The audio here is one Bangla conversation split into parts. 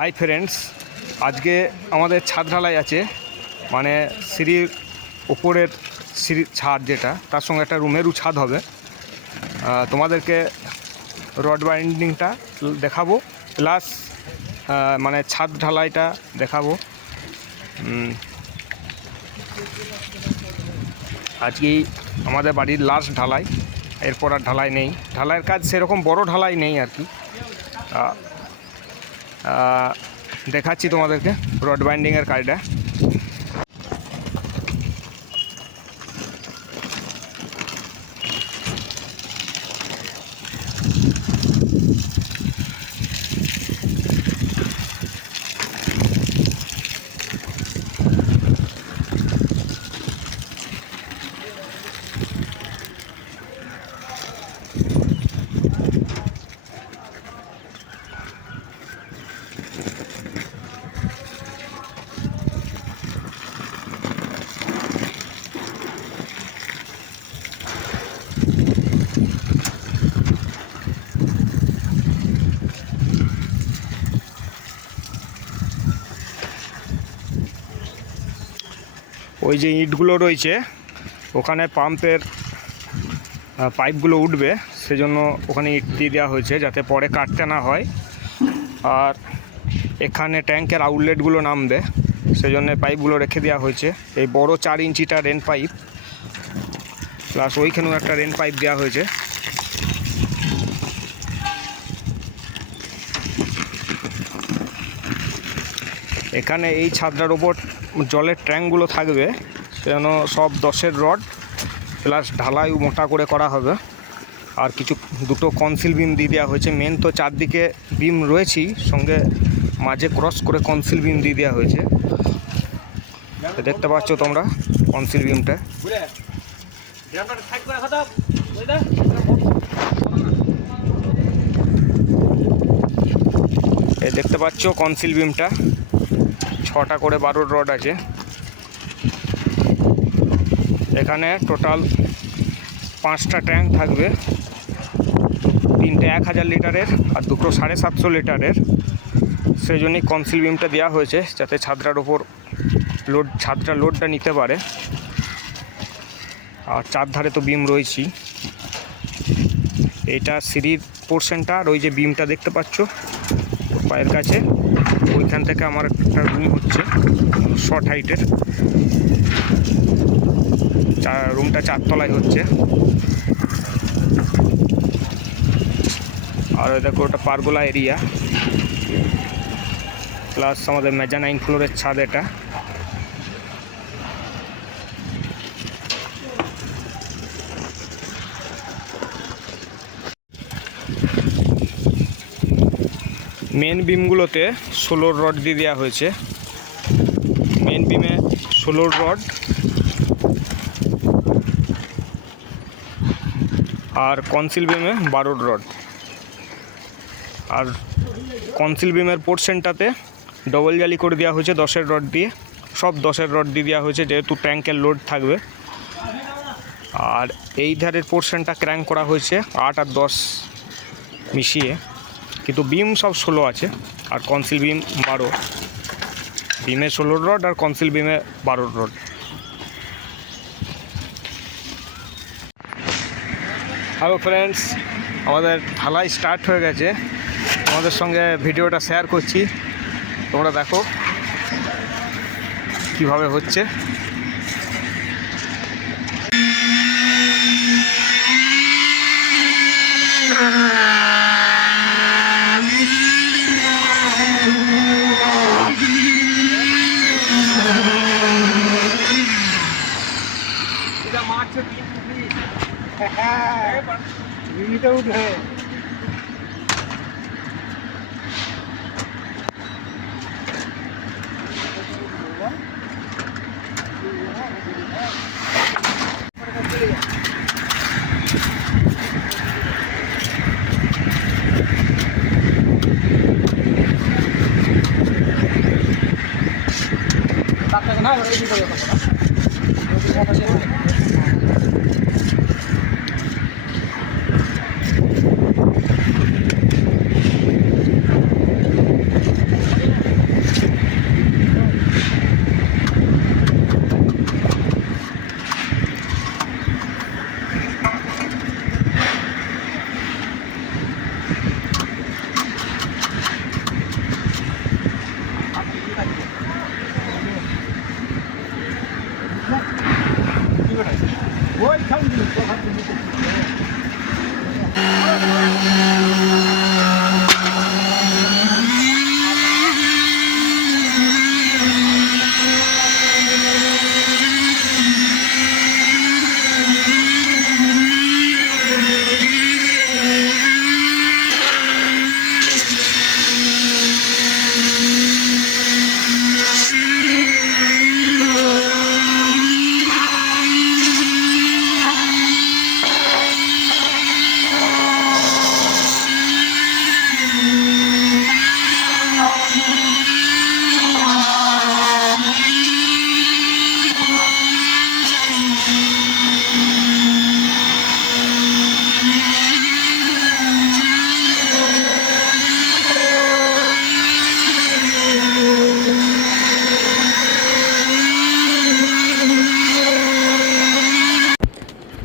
হাই ফ্রেন্ডস, আজকে আমাদের ছাদ ঢালাই আছে, মানে সিঁড়ির ওপরের সিঁড়ির ছাদ যেটা, তার সঙ্গে একটা রুমেরও ছাদ হবে। তোমাদেরকে রড বাইন্ডিংটা দেখাবো, প্লাস মানে ছাদ ঢালাইটা দেখাবো। আজকেই আমাদের বাড়ির লাস্ট ঢালাই, এরপর আর ঢালাই নেই। ঢালাইয়ের কাজ সেরকম বড় ঢালাই নেই আর কি। দেখাচ্ছি তোমাদেরকে রড বাইন্ডিংয়ের কাজটা। ওই যে ইটগুলো রয়েছে ওখানে পাম্পের পাইপগুলো উঠবে, সেজন্য ওখানে ইট দিয়ে দেওয়া হয়েছে যাতে পরে কাটতে না হয়। আর এখানে ট্যাঙ্কের আউটলেটগুলো নামবে, সেজন্য পাইপগুলো রেখে দেওয়া হয়েছে। এই বড় 4 ইঞ্চিটা রেন পাইপ, প্লাস ওইখানেও একটা রেন পাইপ দেওয়া হয়েছে। এখানে এই ছাদটার ওপর জলের ট্যাঙ্কগুলো থাকবে, সেজন্য সব 10-এর রড প্লাস ঢালাই মোটা করে করা হবে। আর দুটো কনসিল বিম দিয়ে দেওয়া হয়েছে। মেন তো চারদিকে বিম রয়েছেই, সঙ্গে মাঝে ক্রস করে কনসিল বিম দিয়ে দেওয়া হয়েছে। দেখতে পাচ্ছ তোমরা কনসিল বিমটা। এই দেখতে পাচ্ছ কনসিল বিমটা, 6টা করে 12 রড আছে। এখানে টোটাল 5টা ট্যাঙ্ক থাকবে, 3টে 1000 লিটারের আর 2টো 750 লিটারের। সেই জন্যই কনসিল বিমটা দেওয়া হয়েছে, যাতে ছাদটার ওপর ছাদটা লোডটা নিতে পারে। আর চারধারে তো বিম রয়েছেই। এটা সিঁড়ির পোর্শনটা, আর ওই যে বিমটা দেখতে পাচ্ছ পায়ের কাছে, ওইখান থেকে আমার একটা রুম হচ্ছে শর্ট হাইটের। রুমটা 4 তলায় হচ্ছে। আর ওই দেখো ওটা পারগোলা এরিয়া, প্লাস আমাদের মেজানাইন ফ্লোরের ছাদ এটা। মেন বিমগুলোতে 16 রড দিয়ে দেওয়া হয়েছে। মেন বিমে 16 রড আর কনসিল বিমে 12 রড। আর কনসিল বিমের পোর্শনটাতে ডবল জালি করে দেওয়া হয়েছে 10-এর রড দিয়ে। সব 10-এর রড দিয়ে দেওয়া হয়েছে, যেহেতু ট্যাঙ্কের লোড থাকবে। আর এই ধারের পোর্শনটা ক্র্যাঙ্ক করা হয়েছে 8 আর 10 মিশিয়ে, কিন্তু বিম সব 16 আছে আর কনসিল বিম 12। বিমে 16 রড আর কনসিল বিমে 12 রড। হ্যালো ফ্রেন্ডস, আমাদের ঢালাই স্টার্ট হয়ে গেছে। তোমাদের সঙ্গে ভিডিওটা শেয়ার করছি, তোমরা দেখো কিভাবে হচ্ছে। উঠে না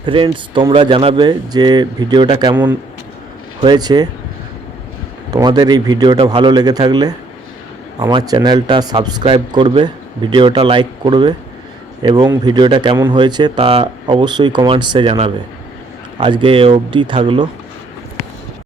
ফ্রেন্ডস, তোমরা জানাবে যে ভিডিওটা কেমন হয়েছে। তোমাদের এই ভিডিওটা ভালো লেগে থাকলে আমার চ্যানেলটা সাবস্ক্রাইব করবে, ভিডিওটা লাইক করবে এবং ভিডিওটা কেমন হয়েছে তা অবশ্যই কমেন্টসে জানাবে। আজকে এ অবধি থাকলো।